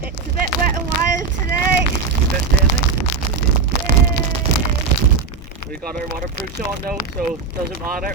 It's a bit wet and wild today. A bit rainy. Yay. We got our waterproofs on though, so it doesn't matter.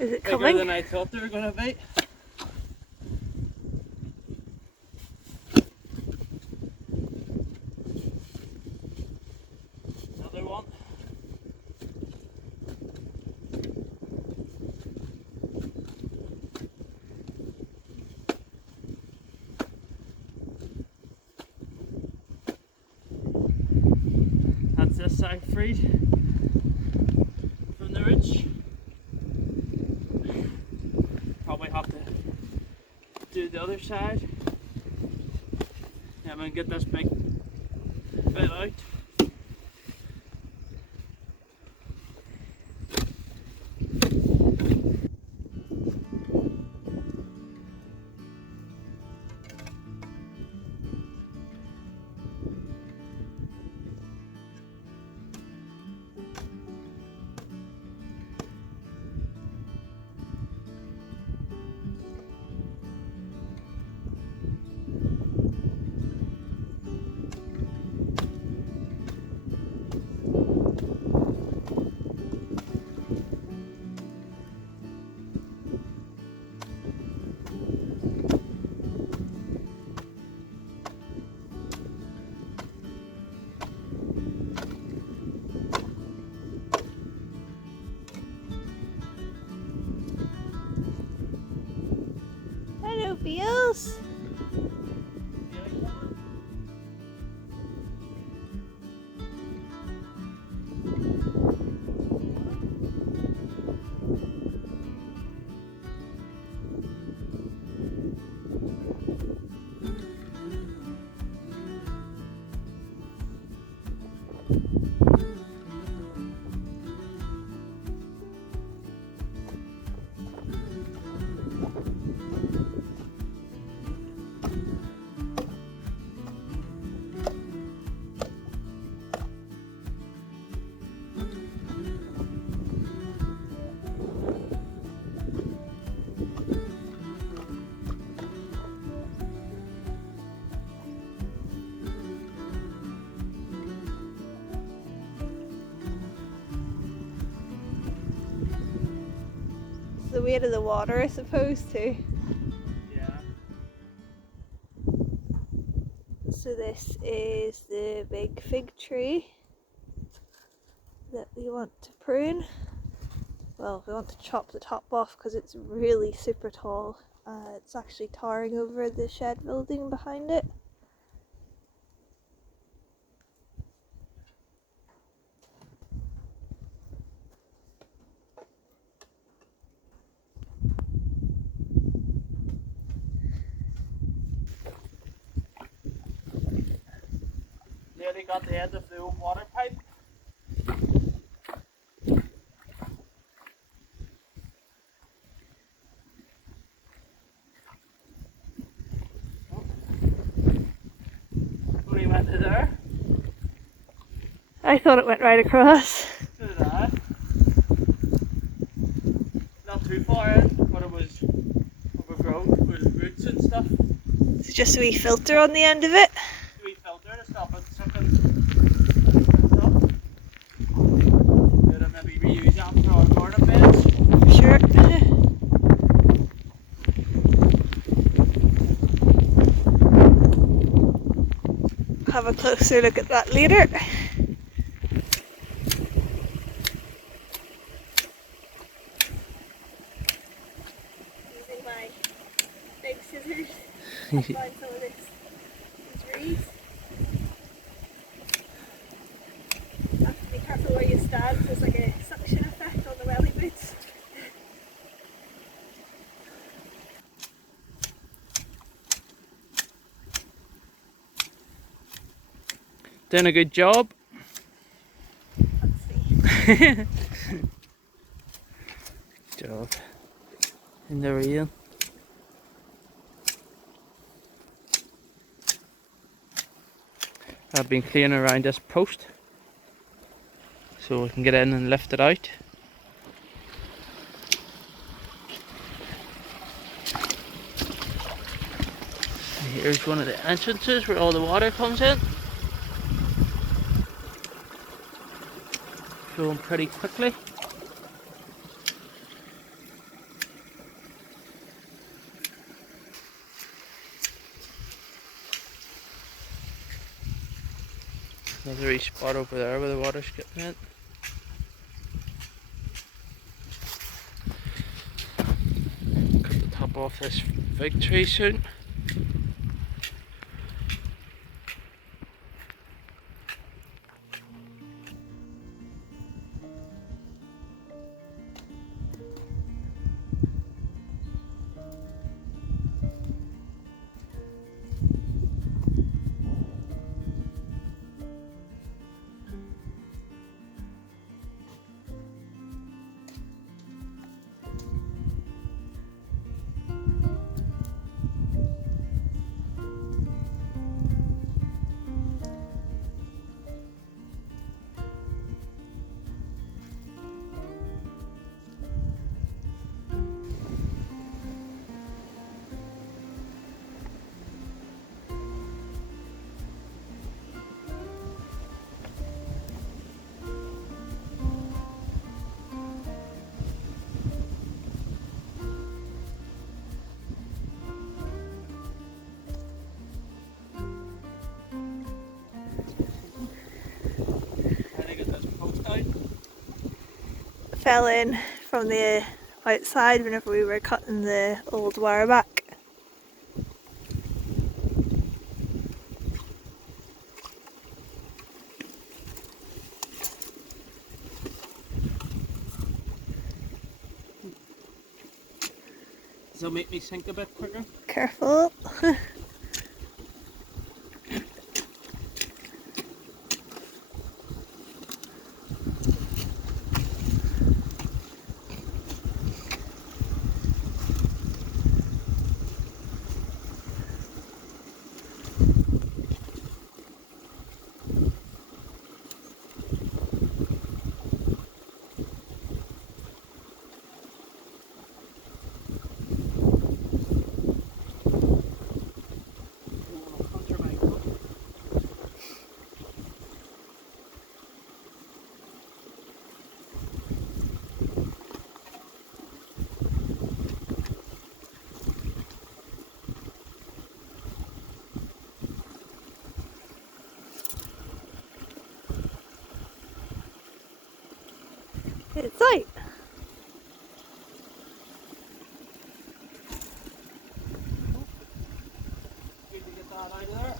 Is it Bigger coming? than I thought they were going to be. Another one. That's this side freed from the ridge. Probably have to do the other side. Yeah, I'm gonna get this big bit out. Hello, Beals. the weight of the water, I suppose, too. Yeah. So this is the big fig tree that we want to prune. Well, we want to chop the top off because it's really super tall. It's actually towering over the shed building behind it. Nearly got the end of the old water pipe. Only went to there. I thought it went right across. So did I. Not too far in, but it was overgrown with roots and stuff. It's just a wee filter on the end of it. We filter to stop it sucking and stuff. Could have maybe reuse that for our garden beds. Sure. Have a closer look at that later. Using my big scissors to find some of these trees. Have to be careful where you stand, there's like a suction effect on the welly boots. Doing a good job. Let's see. Good job. In the rain. I've been cleaning around this post so we can get in and lift it out. Here's one of the entrances where all the water comes in. Going pretty quickly. Another wee spot over there where the water's getting in. Cut the top off this fig tree soon. Fell in from the outside whenever we were cutting the old wire back. Does that make me sink a bit quicker? Careful. sight. Need to get that out of there.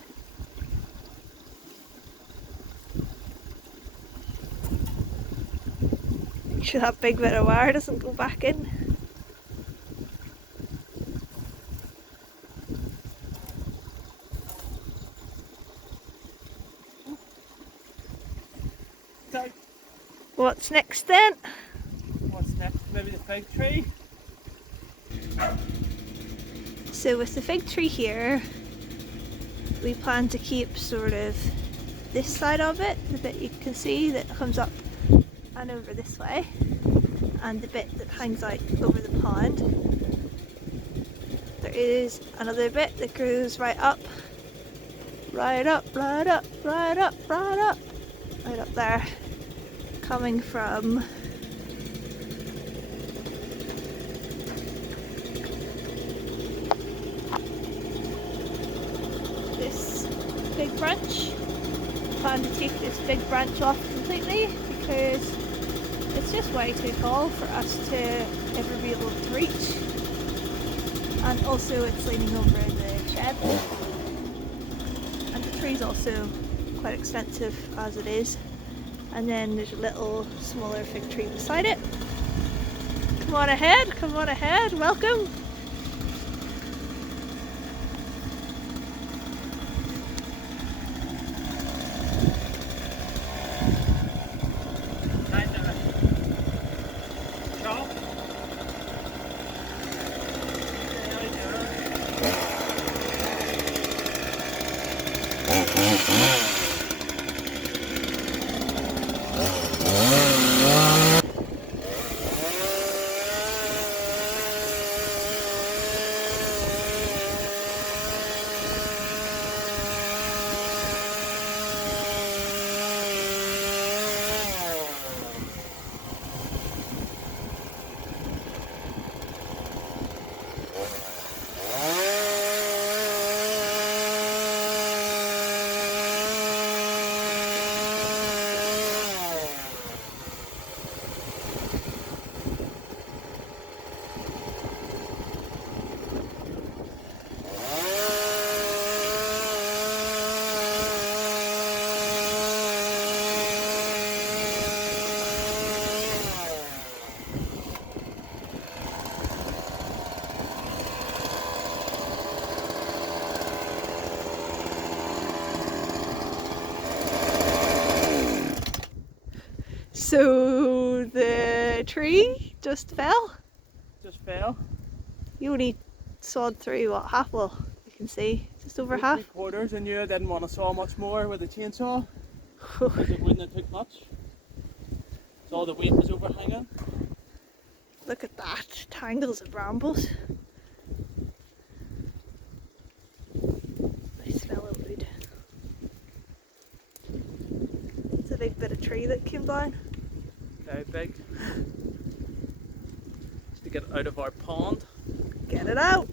Make sure that big bit of wire doesn't go back in. So, What's next then? what's next? Maybe the fig tree? So with the fig tree here, we plan to keep sort of this side of it, the bit you can see that comes up and over this way, and the bit that hangs out over the pond. There is another bit that goes right up, right up, right up, right up, right up, right up there, coming from this big branch. Plan to take this big branch off completely because it's just way too tall for us to ever be able to reach, and also it's leaning over the shed, and the tree's also quite expensive as it is. And then there's a little smaller fig tree beside it. Come on ahead, welcome. So the tree just fell. Just fell. You only sawed through what, half? Well, you can see just over half. 3/4, and you didn't want to saw much more with the chainsaw because it wouldn't have took much. So all the weight was overhanging. Look at that, tangles of brambles. Nice fellow wood. It's a big bit of tree that came down. Very big. Just to get it out of our pond. Get it out.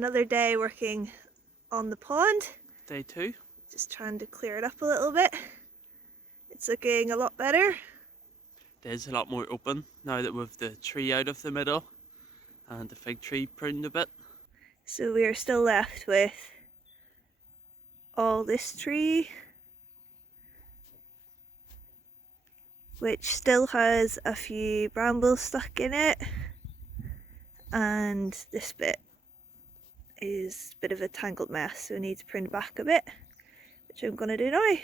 Another day working on the pond. Day 2. Just trying to clear it up a little bit. It's looking a lot better. It is a lot more open now that we've the tree out of the middle and the fig tree pruned a bit. So we are still left with all this tree, which still has a few brambles stuck in it, and this bit is a bit of a tangled mess, so we need to prune back a bit, which I'm going to do now.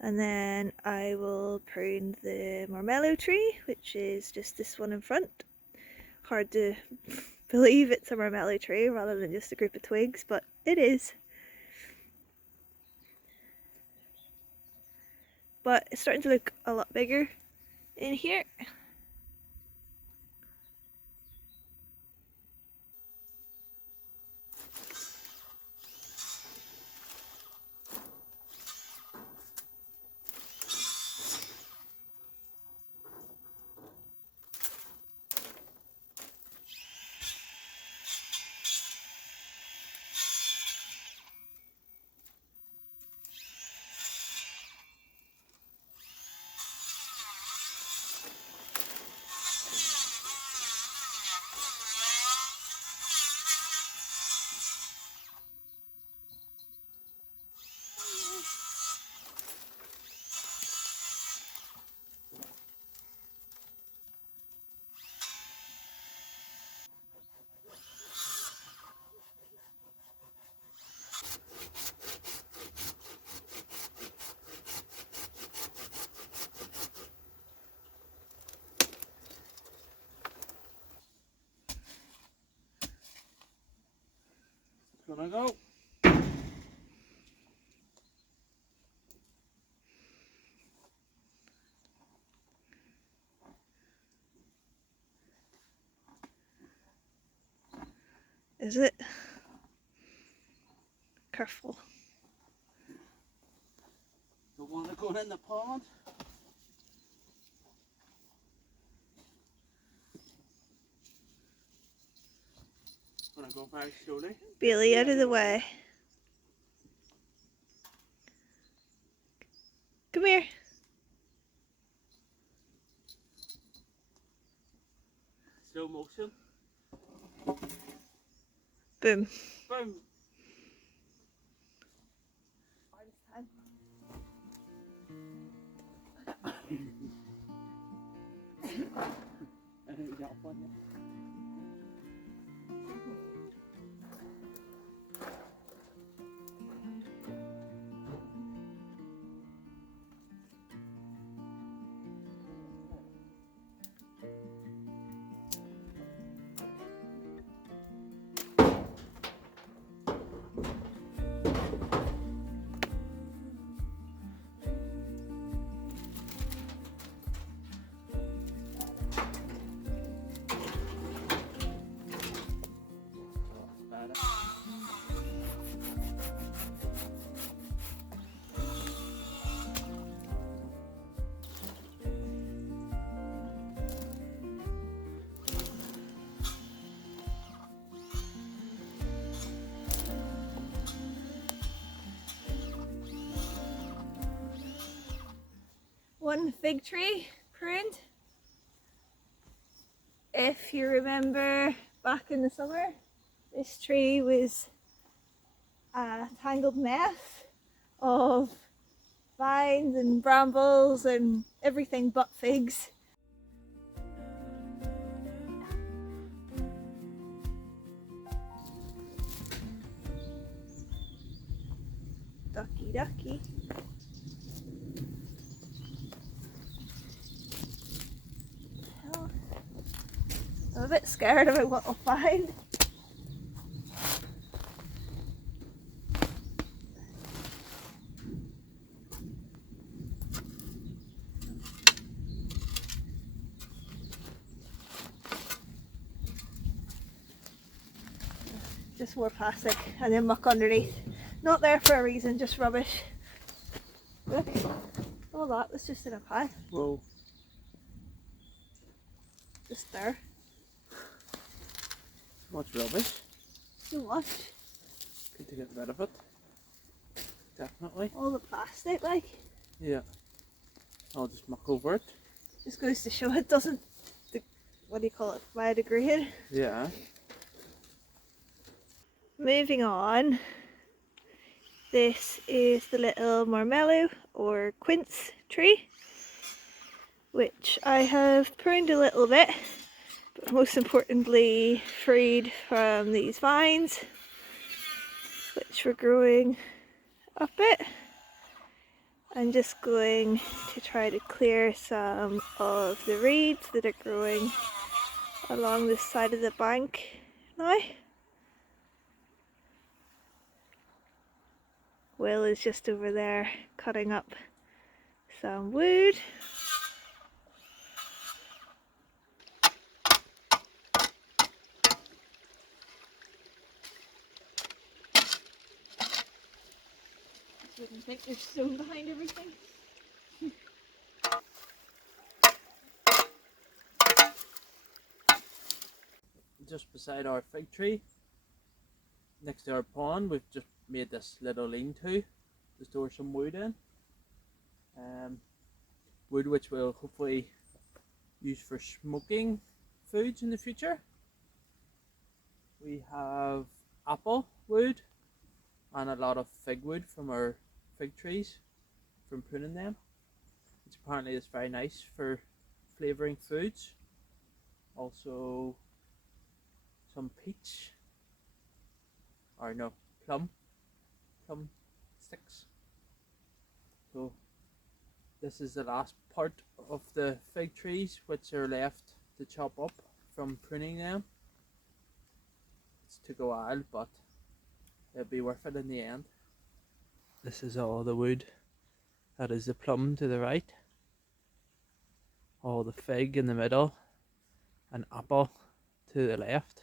And then I will prune the marmello tree, which is just this one in front. Hard to believe it's a marmello tree rather than just a group of twigs, but it is. But it's starting to look a lot bigger in here. Gonna go. Is it? Careful. Don't want to go in the pond. Gonna go very slowly. Bailey, out of the way. Come here. Slow motion. Boom. Boom. I think we got one. One fig tree pruned. If you remember back in the summer, this tree was a tangled mess of vines and brambles and everything but figs. Ducky ducky. I'm a bit scared about what I'll find. Just more plastic and then muck underneath. Not there for a reason, just rubbish. Look, all that was just in a pile. Whoa. Just there. Much rubbish. So much. Good to get rid of it. Definitely. All the plastic, like. Yeah. I'll just muck over it. Just goes to show it doesn't, what do you call it, biodegrade. Yeah. Moving on. This is the little marmello or quince tree, which I have pruned a little bit, but most importantly freed from these vines, which were growing up it. I'm just going to try to clear some of the reeds that are growing along this side of the bank now. Will is just over there cutting up some wood. I wouldn't think there's stone behind everything. Just beside our fig tree, next to our pond, we've just made this little lean-to to store some wood in. Wood which we'll hopefully use for smoking foods in the future. We have apple wood and a lot of fig wood from our fig trees from pruning them, which apparently is very nice for flavouring foods. Also some peach, or no, plum sticks. So this is the last part of the fig trees which are left to chop up from pruning them. It took a while, but it'll be worth it in the end. This is all the wood. That is the plum to the right, all the fig in the middle, and apple to the left.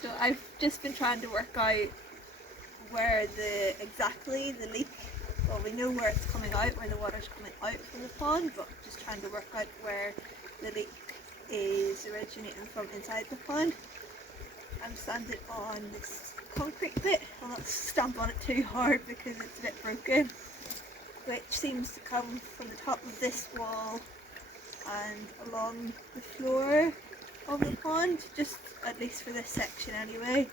So I've just been trying to work out where exactly the leak, well, we know where it's coming out, where the water's coming out from the pond, but just trying to work out where the leak is originating from inside the pond. I'm standing on this concrete bit. I'll not stamp on it too hard because it's a bit broken, which seems to come from the top of this wall and along the floor of the pond, just at least for this section anyway.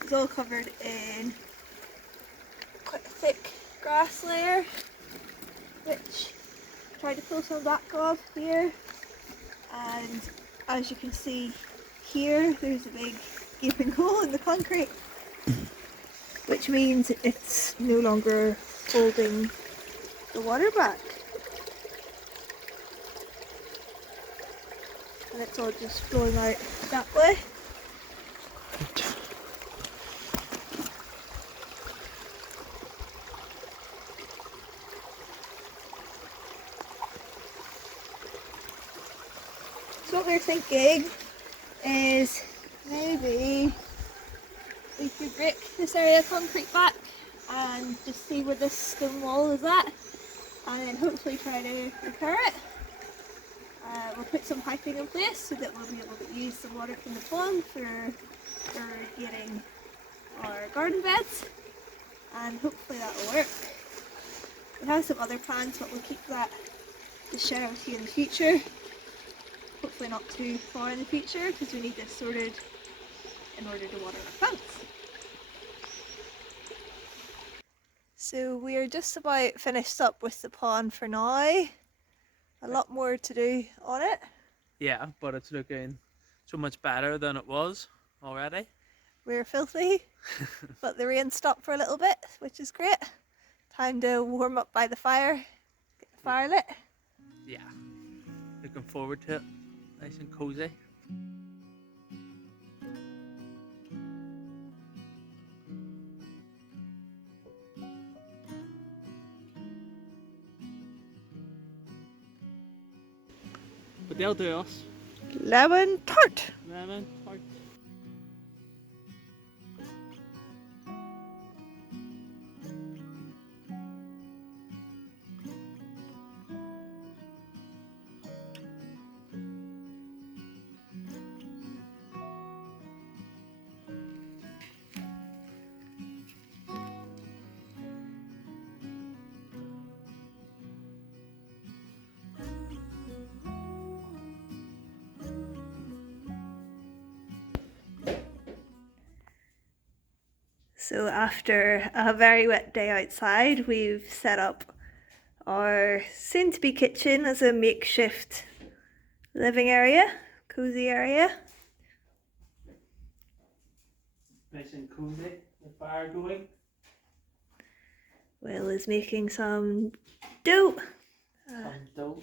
It's all covered in quite a thick grass layer, which I tried to pull some back off here, and as you can see here, there's a big gaping hole in the concrete, which means it's no longer holding the water back. And it's all just flowing out that way. So what we're thinking is maybe we could break this area of concrete back and just see where this stone wall is at, and then hopefully try to repair it. We'll put some piping in place so that we'll be able to use the water from the pond for irrigating our garden beds, and hopefully that will work. We have some other plans, but we'll keep that to share with you in the future. hopefully not too far in the future, because we need this sorted in order to water our plants. So we're just about finished up with the pond for now. A lot more to do on it. Yeah, but it's looking so much better than it was already. We're filthy, but the rain stopped for a little bit, which is great. Time to warm up by the fire, get the fire lit. Yeah, looking forward to it. Nice and cozy. But they'll do us. Lemon tart! Lemon tart. So after a very wet day outside, we've set up our soon-to-be kitchen as a makeshift living area, cozy area. Nice and cozy. The fire going. Will is making some dough. Some dough.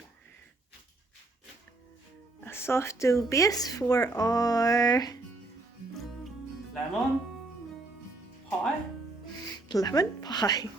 A soft dough base for our Lemon pie. lemon pie.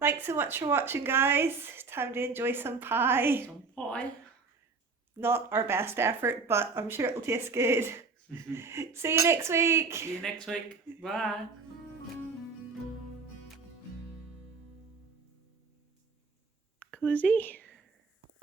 Thanks so much for watching, guys. Time to enjoy some pie. Some pie. Not our best effort, but I'm sure it'll taste good. See you next week. See you next week. Bye. Cozy.